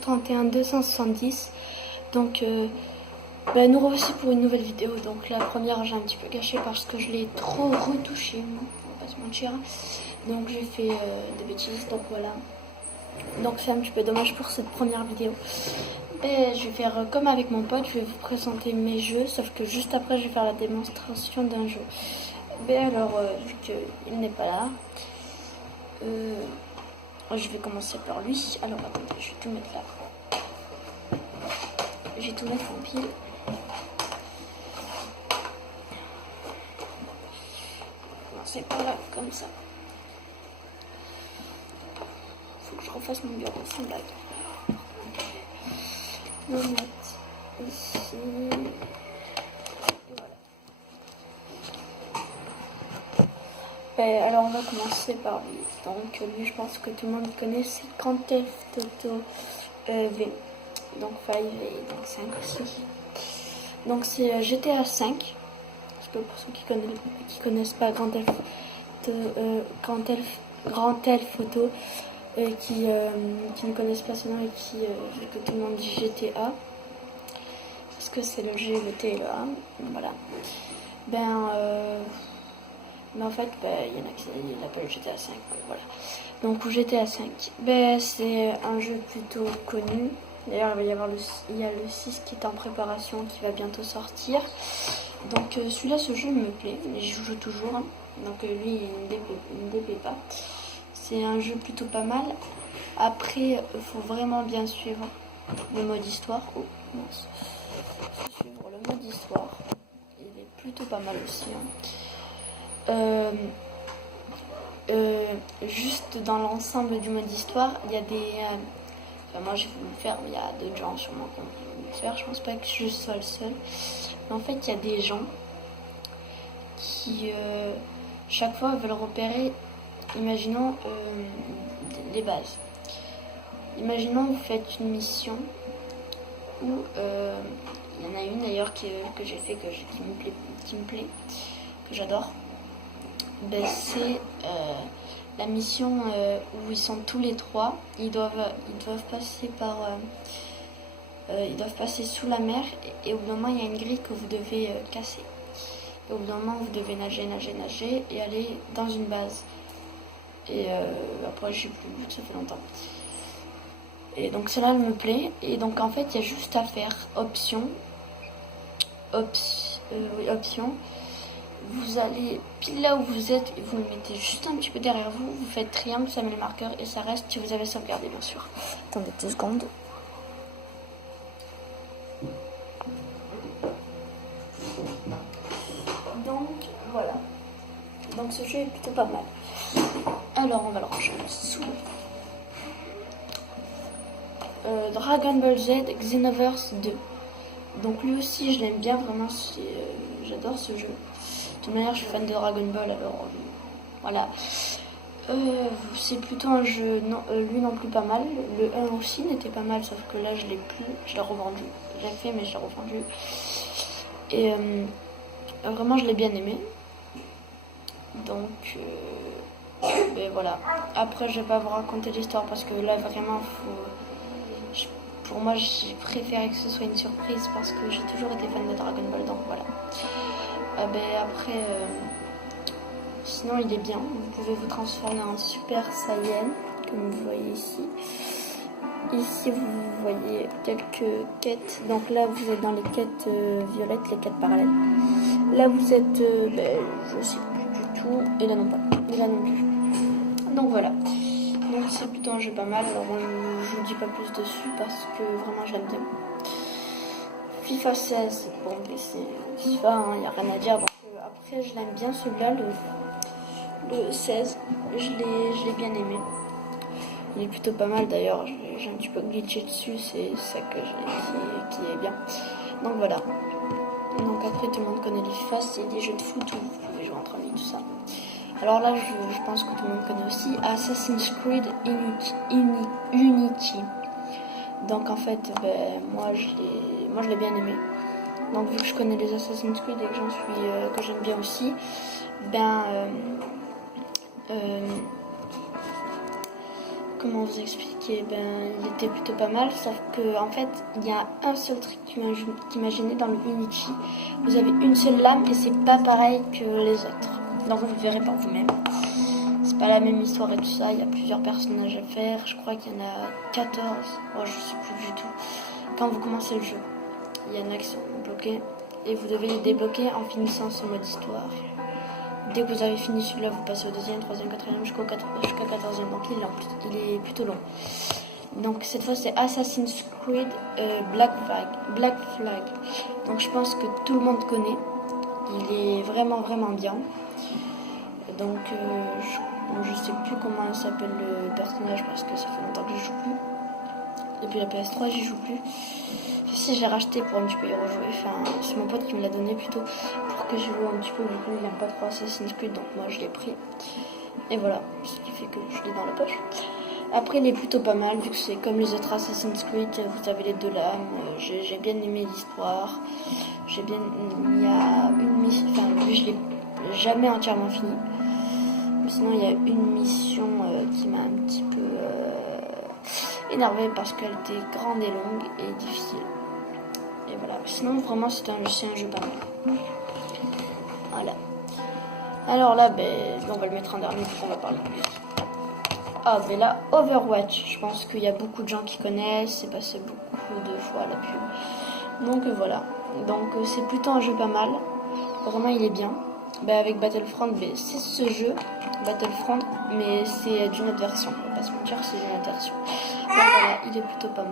31 270. Donc nous revoici pour une nouvelle vidéo. Donc la première j'ai un petit peu gâché parce que je l'ai trop retouché, on va pas se mentir. Donc j'ai fait des bêtises, donc voilà. Donc c'est un petit peu dommage pour cette première vidéo. Et je vais faire comme avec mon pote, je vais vous présenter mes jeux, sauf que juste après je vais faire la démonstration d'un jeu. Alors vu qu'il n'est pas là, je vais commencer par lui. Alors attendez, je vais tout mettre là. Je vais tout mettre en pile. Commencer par là, comme ça. Faut que je refasse mon bureau, sans blague. Je vais mettre ici. Voilà. Alors on va commencer par lui. Donc lui je pense que tout le monde connaît, c'est Grand Theft Auto V. Donc 5 et donc 5 aussi. Donc c'est GTA 5. Parce que pour ceux qui connaissent pas Grand Theft Auto, qui ne connaissent pas ce nom et que tout le monde dit GTA. Parce que c'est le G, le T et le A. Voilà. Mais en fait, il y en a qui l'appellent GTA 5. Voilà. Donc GTA 5, c'est un jeu plutôt connu. D'ailleurs, il y a le 6 qui est en préparation, qui va bientôt sortir. Donc celui-là, ce jeu me plaît, mais je joue toujours. Hein. Donc lui, il ne déplaît pas. C'est un jeu plutôt pas mal. Après, il faut vraiment bien suivre le mode histoire. Oh, mince. Suivre le mode histoire. Il est plutôt pas mal aussi. Hein. Juste dans l'ensemble du mode histoire, il y a des... moi j'ai voulu le faire, mais il y a d'autres gens sûrement qui ont voulu le faire. Je pense pas que je sois le seul. Mais en fait, il y a des gens qui, chaque fois, veulent repérer, imaginons, les bases. Imaginons, vous faites une mission où il y en a une d'ailleurs que j'ai fait, qui me plaît, que j'adore. C'est la mission où ils sont tous les trois. Ils doivent passer ils doivent passer sous la mer et au bout d'un moment il y a une grille que vous devez casser. Et au bout d'un moment vous devez nager et aller dans une base. Et après je sais plus, ça fait longtemps. Et donc cela elle me plaît. Et donc en fait il y a juste à faire option. Vous allez pile là où vous êtes et vous le mettez juste un petit peu derrière vous. Vous faites triangle, ça met le marqueur et ça reste si vous avez sauvegardé bien sûr. Attendez 2 secondes. Donc voilà. Donc ce jeu est plutôt pas mal. Alors on va le ranger sous Dragon Ball Z Xenoverse 2. Donc lui aussi je l'aime bien vraiment, j'adore ce jeu. De toute manière je suis fan de Dragon Ball, alors voilà. C'est plutôt un jeu, lui non plus pas mal. Le 1 aussi n'était pas mal, sauf que là je l'ai plus, je l'ai revendu. J'ai fait mais je l'ai revendu. Et vraiment je l'ai bien aimé. Donc voilà. Après je vais pas vous raconter l'histoire parce que là vraiment pour moi j'ai préféré que ce soit une surprise parce que j'ai toujours été fan de Dragon Ball, donc voilà. Après sinon il est bien, vous pouvez vous transformer en Super Saiyan comme vous voyez ici. Ici vous voyez quelques quêtes, donc là vous êtes dans les quêtes violettes, les quêtes parallèles. Là vous êtes, je sais plus du tout, et là non plus. Donc voilà, donc c'est plutôt un jeu pas mal, alors je vous dis pas plus dessus parce que vraiment je l'aime bien. FIFA 16, bon c'est FIFA, il n'y a rien à dire, donc après je l'aime bien celui-là, le 16, je l'ai bien aimé. Il est plutôt pas mal d'ailleurs, j'ai un petit peu glitché dessus, c'est ça qui est bien. Donc voilà. Donc après tout le monde connaît les FIFA, c'est des jeux de foot où vous pouvez jouer entre amis, tout ça. Alors là je pense que tout le monde connaît aussi Assassin's Creed Unity. Donc en fait moi je l'ai bien aimé. Donc vu que je connais les Assassin's Creed et que j'aime bien aussi, comment vous expliquer, il était plutôt pas mal, sauf que en fait il y a un seul truc qu'imaginez dans le Unity, vous avez une seule lame et c'est pas pareil que les autres, donc vous verrez par vous-même. C'est pas la même histoire et tout ça, il y a plusieurs personnages à faire, je crois qu'il y en a 14, je sais plus du tout. Quand vous commencez le jeu, il y en a qui sont bloqués et vous devez les débloquer en finissant ce mode histoire. Dès que vous avez fini celui-là, vous passez au deuxième, troisième, quatrième, jusqu'à 14e. Donc il est plutôt long. Donc cette fois c'est Assassin's Creed Black Flag. Donc je pense que tout le monde connaît. Il est vraiment bien. Donc je sais plus comment s'appelle le personnage parce que ça fait longtemps que je joue plus. Depuis la PS3 j'y joue plus. Si j'ai racheté pour un petit peu y rejouer, c'est mon pote qui me l'a donné plutôt pour que je joue un petit peu, vu qu'il n'aime pas trop Assassin's Creed, donc moi je l'ai pris. Et voilà, ce qui fait que je l'ai dans la poche. Après il est plutôt pas mal, vu que c'est comme les autres Assassin's Creed, vous avez les deux lames, j'ai bien aimé l'histoire, il y a une mission, lui je l'ai jamais entièrement fini, mais sinon il y a une mission qui m'a un petit peu énervée parce qu'elle était grande et longue et difficile. Et voilà, sinon vraiment c'est un jeu pas mal. Voilà. Alors là, on va le mettre en dernier pour qu'on va parler plus. Là, Overwatch, je pense qu'il y a beaucoup de gens qui connaissent, c'est passé beaucoup de fois à la pub. Donc voilà, donc c'est plutôt un jeu pas mal, vraiment il est bien. Avec Battlefront, c'est ce jeu, Battlefront, mais c'est d'une autre version, on va pas se mentir, c'est d'une autre version. Donc voilà, il est plutôt pas mal.